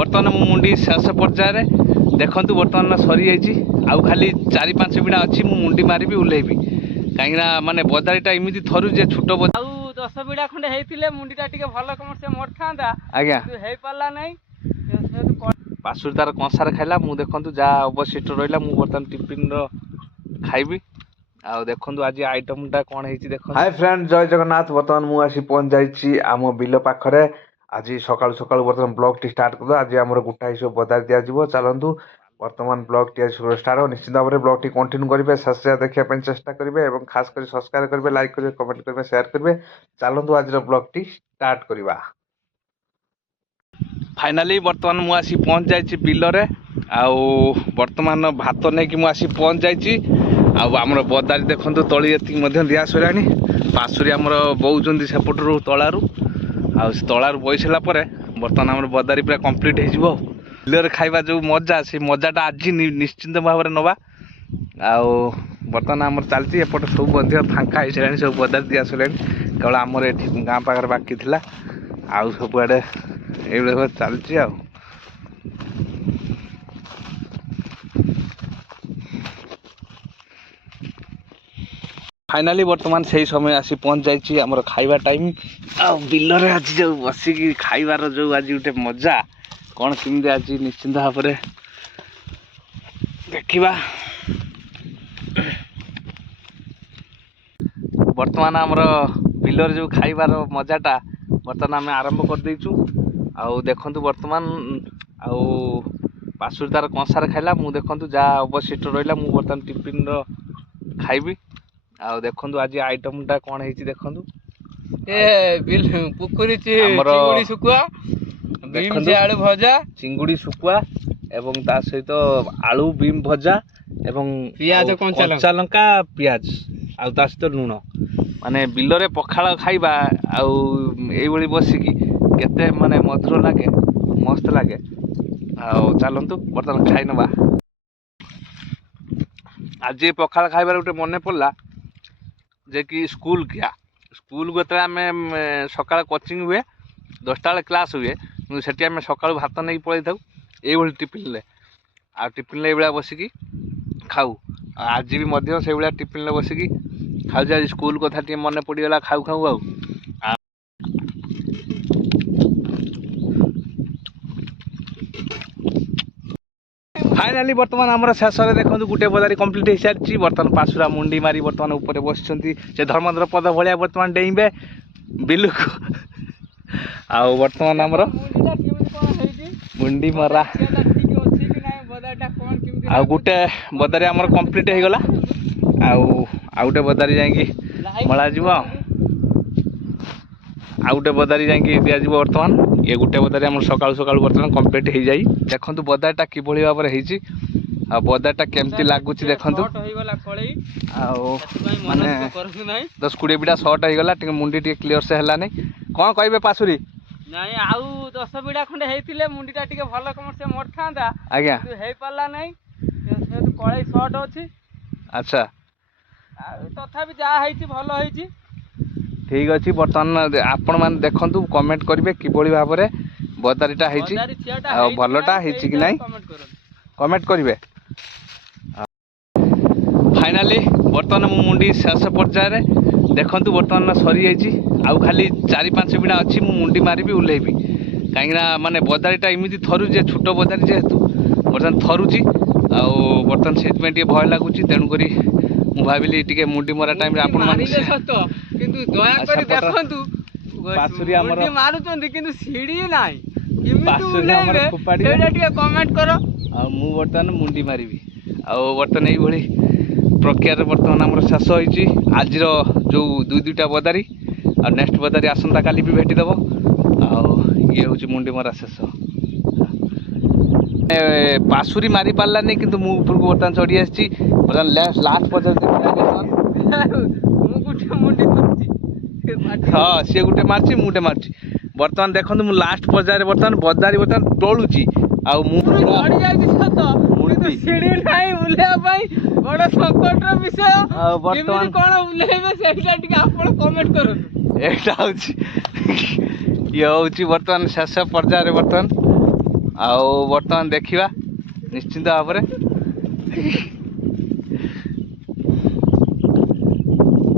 बर्तमान मु मुंडी शेष पर्यायर देखु बर्तमान सरी जाइए आउ खाली 4-5 बिड़ा अच्छी मु मुंडी मारिबी उल्लेबी कहीं माने बदारीटा इमिति थरु जे छोट आउ 10 बिड़ा खंडे हेतिले मुंडीटा टिके भलो कम से मोर थांदा आज्ञा हे पाला नै पासुरी तार कंसार खाइला मु देखु जा अवशिष्ट रहा मु बर्तमान टिफिन खाइबी आ देखु आज आइटमटा कौन है देख। हाय फ्रेंड जय जगन्नाथ बर्तमान मु आसी पहुंच जाइए आम बिल पाखरे आज सकाल सकाल बर्तमान ब्लॉग टी स्टार्ट कर आज आम गोटाई सब बदार दिज्व चलतु बर्तमान ब्लॉग टी स्टार्ट निश्चित भाव में ब्लॉग टी कंटिन्यू करेंगे शेष देखा चेष्टा करेंगे और खास कर सब्सक्राइब करेंगे लाइक करेंगे कमेंट करेंगे शेयर करेंगे चलतु आज ब्लॉग टी स्टार्ट करवा। फाइनाली बर्तमान मु आसी पहुंच जाइए बिल रे आउ बर्तमान भात नहीं कि मुझे पहुंच जाइए आमर बदारी देखो तली ये दिया सरा पासुरी आमर बोचंदी सेपटू तलारू तलारू बई सारा बर्तमान आम बदारी पूरा कंप्लीट हो बिल खाइबा जो मजा से मजाटा आज निश्चिंत भाव में नवा आउ बर्तमान आमर चलती एपट सब फांका हो सारा सब बदारी दिया सरा केवल आमर ये गाँ पाखे बाकी था आउ सबुआड़े ये चलती आ फाइनाली बर्तमान से समय आसी पहुंच जाइए आमर खाइबा टाइम आ बिल रे आज जो बसिकी खाइबार जो आज गोटे मजा कौन केमी आज निश्चिंत भाव में देखा। बर्तमान आमर बिल रे जो खाइबार मजाटा बर्तमान आम आरंभ कर देचु आउ देखु बर्तमान आउ पासुरी तार कंसार खाइला मु देखु जा अवशिष्ट रहा मु बर्तमान टिफिन खाइबी आ देखु आज आइटमटा कौन है देखु पुकुरी चिंगुड़ी सुकुआ बीम से आलू भजा चिंगुड़ी सुकुआ एवं ता सहित आलू बीम भजा एवं पियाज कंचा लंका पियाज आ ता सहित लुण माने बिल रे पखाल खाइबा आउ एई बसिकी केते माने मधुर लागे मस्त लागे आउ चलतु बर्तमान खाई नवा। आज पखाल खाइबार गोटे मन पड़ा जे कि स्कूल क्या स्कूल को आम सका कोचिंग हुए 10टा बेले क्लास हुए से आम सका भात नहीं पलि था ये टिफिन आ टिफिन ये बसिकी खाऊ आज भी से भाया टिफिन बसिकी खाऊ आज स्कूल कथा टे मन पड़गला खाऊ खाऊ आउ फाइनाली बर्तमान आम शेष देखो गोटे बदारी कंप्लीट हो सारी बर्तमान पासुरा मुंडी मारी बर्तमान ऊपर बस धर्मेन्द्र पद भाया बर्तमान डेइबे बिलु को आउ बर्तमान आमर मुंडी मरा आउ गोटे बदारी आमर कंप्लीट हो गला आउ गोटे बदारी जाकि मड़ा आउ गोटे बदारी जाकि दिज्व बर्तमान ये गोटे बदारी आम सका सका बर्तमान कंप्लीट हो जाए देखो बदारीटा कि भाव में बदारीटा केमती लगुच देखो माने 10-20 बिड़ा सर्ट होगा मुंडी टे क्लीयर से है कौन कहे पासुरी नहीं आउ 10 बिड़ा खंडे हेतिले मुंडीटा टिके भलो कम से मोर थांदा आज्ञा हे पाला नै कळई शॉर्ट अछि अच्छा तथापि जा हेछि भलो हेछि ठीक अच्छे बर्तमान आपण मैंने देखु कमेंट करेंगे कि भाव में बदारीटा भलटा कि ना कमेंट करेंगे। फाइनाली बर्तमान मु मुंडी शेष पर्यायर देखु बर्तमान सरी जाइए आउ खाली 4-5 बिड़ा अच्छी मु मुंडी मारिबी उल्लेबी कहीं माने बदारीटा इमिति थरु जे छोट बदारी जेहेतु बर्तमान थरुची आउ बर्तमान से भय लगुच तेणुक मु भाविली टिके मुंडी मरा टाइम रे आपण माने किंतु दया करी देखंतु पासुरी हमर मारुचंदी किंतु सीडी नाही पासुरी हमर खुपाडी एटा टिके कमेंट करो आ मु बर्तमान मुंडी मारिबी आ बर्तमान एई भली प्रक्रिया रे बर्तमान हमर शेष होईची आज रो जो 2-2टा बदारी आ नेक्स्ट बदारी आसंता काली भी भेटी दबो आ ये होची मुंडी मरा शेष पासुरी मारी पारला नहीं किंतु मु ऊपर को बर्तमान चढ़ी आसी बर्तमान लास्ट पर्यंत हाँ सी गोटे मार्ची मुटे मार्ची बर्तमान देखो मु लास्ट पर्यायर बर्तमान बदारी बर्तमान टोलुची आउ मु बड़ संकट विषय बर्तमान कोन उल्लेबे सेटा टिके आपण कमेंट करू एटा होची ये होची बर्तमान शेष पर्यायर बर्तमान ଆଉ ବର୍ତ୍ତମାନ ଦେଖିବା ନିଶ୍ଚିନ୍ତ ଭାବରେ